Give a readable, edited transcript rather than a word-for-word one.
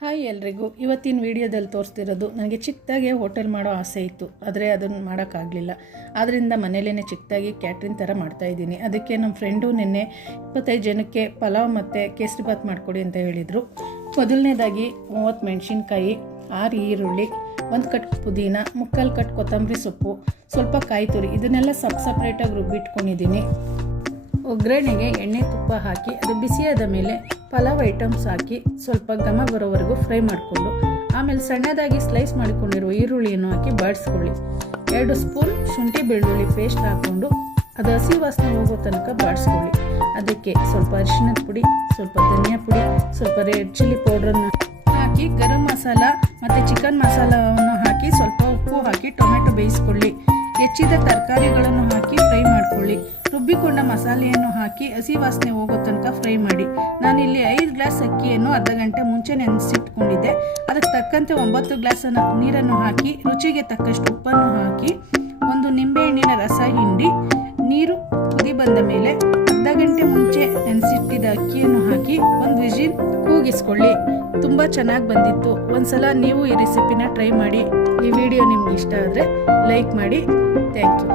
Hi ಎಲ್ರಿಗೂ. ಇವತ್ತಿನ ವಿಡಿಯೋದಲ್ಲಿ ತೋರಿಸ್ತಿರೋದು ನನಗೆ ಚಿಕ್ಕದಾಗೆ ಹೋಟೆಲ್ ಮಾಡೋ ಆಸೆ ಇತ್ತು, ಆದರೆ ಅದನ್ನು ಮಾಡೋಕ್ಕಾಗಲಿಲ್ಲ. ಆದ್ದರಿಂದ ಮನೇಲೇ ಚಿಕ್ಕದಾಗಿ ಕ್ಯಾಟ್ರಿಂಗ್ ಥರ ಮಾಡ್ತಾಯಿದ್ದೀನಿ. ಅದಕ್ಕೆ ನಮ್ಮ ಫ್ರೆಂಡು ನಿನ್ನೆ 25 ಜನಕ್ಕೆ ಪಲಾವ್ ಮತ್ತು ಕೇಸರಿಬಾತ್ ಮಾಡಿಕೊಡಿ ಅಂತ ಹೇಳಿದರು. ಮೊದಲನೇದಾಗಿ 30 ಮೆಣಸಿನ್ಕಾಯಿ, 6 ಈರುಳ್ಳಿ, 1 ಕಟ್ ಪುದೀನ, 3/4 ಕಟ್ ಕೊತ್ತಂಬರಿ ಸೊಪ್ಪು, ಸ್ವಲ್ಪ ಕಾಯಿ ತುರಿ, ಇದನ್ನೆಲ್ಲ ಸಪ್ರೇಟಾಗಿ ರುಬ್ಬಿಟ್ಕೊಂಡಿದ್ದೀನಿ. ಒಗ್ಗರಣೆಗೆ ಎಣ್ಣೆ ತುಪ್ಪ ಹಾಕಿ ಅದು ಬಿಸಿಯಾದ ಮೇಲೆ ಪಲಾವ್ ಐಟಮ್ಸ್ ಹಾಕಿ ಸ್ವಲ್ಪ ಘಮ ಬರೋವರೆಗೂ ಫ್ರೈ ಮಾಡಿಕೊಂಡು ಆಮೇಲೆ ಸಣ್ಣದಾಗಿ ಸ್ಲೈಸ್ ಮಾಡಿಕೊಂಡಿರುವ ಈರುಳ್ಳಿಯನ್ನು ಹಾಕಿ ಬಾಡಿಸ್ಕೊಳ್ಳಿ. 2 ಸ್ಪೂನ್ ಶುಂಠಿ ಬೆಳ್ಳುಳ್ಳಿ ಪೇಸ್ಟ್ ಹಾಕ್ಕೊಂಡು ಅದು ಹಸಿ ವಾಸನೆ ಹೋಗೋ ತನಕ ಬಾಡಿಸ್ಕೊಳ್ಳಿ. ಅದಕ್ಕೆ ಸ್ವಲ್ಪ ಅರಿಶಿಣದ ಪುಡಿ, ಸ್ವಲ್ಪ ಧನಿಯಾ ಪುಡಿ, ಸ್ವಲ್ಪ ರೆಡ್ ಚಿಲ್ಲಿ ಪೌಡ್ರನ್ನು ಹಾಕಿ ಗರಂ ಮಸಾಲ ಮತ್ತು ಚಿಕನ್ ಮಸಾಲವನ್ನು ಹಾಕಿ ಸ್ವಲ್ಪ ಉಪ್ಪು ಹಾಕಿ ಟೊಮೆಟೊ ಬೇಯಿಸ್ಕೊಳ್ಳಿ. ಹೆಚ್ಚಿದ ತರಕಾರಿಗಳನ್ನು ಹಾಕಿ ಫ್ರೈ ಮಾಡ್ಕೊಳ್ಳಿ. ರುಬ್ಬಿಕೊಂಡ ಮಸಾಲೆಯನ್ನು ಹಾಕಿ ಹಸಿ ವಾಸನೆ ಹೋಗೋ ತನಕ ಫ್ರೈ ಮಾಡಿ. ನಾನಿಲ್ಲಿ 5 ಗ್ಲಾಸ್ ಅಕ್ಕಿಯನ್ನು ಅರ್ಧ ಗಂಟೆ ಮುಂಚೆ ನೆನೆಸಿಟ್ಕೊಂಡಿದ್ದೆ. ಅದಕ್ಕೆ ತಕ್ಕಂತೆ 9 ಗ್ಲಾಸ್ ನೀರನ್ನು ಹಾಕಿ ರುಚಿಗೆ ತಕ್ಕಷ್ಟು ಉಪ್ಪನ್ನು ಹಾಕಿ 1 ನಿಂಬೆಹಣ್ಣಿನ ರಸ ಹಿಂಡಿ ನೀರು ಕುದಿ ಬಂದ ಮೇಲೆ ಅರ್ಧ ಗಂಟೆ ಮುಂಚೆ ನೆನೆಸಿಟ್ಟಿದ್ದ ಅಕ್ಕಿಯನ್ನು ಹಾಕಿ 1 ವಿಜಿಲ್ ಕೂಗಿಸ್ಕೊಳ್ಳಿ. ತುಂಬ ಚೆನ್ನಾಗಿ ಬಂದಿತ್ತು. ಒಂದ್ಸಲ ನೀವು ಈ ರೆಸಿಪಿನ ಟ್ರೈ ಮಾಡಿ. ಈ ವಿಡಿಯೋ ನಿಮ್ಗೆ ಇಷ್ಟ ಆದರೆ ಲೈಕ್ ಮಾಡಿ. Thank you.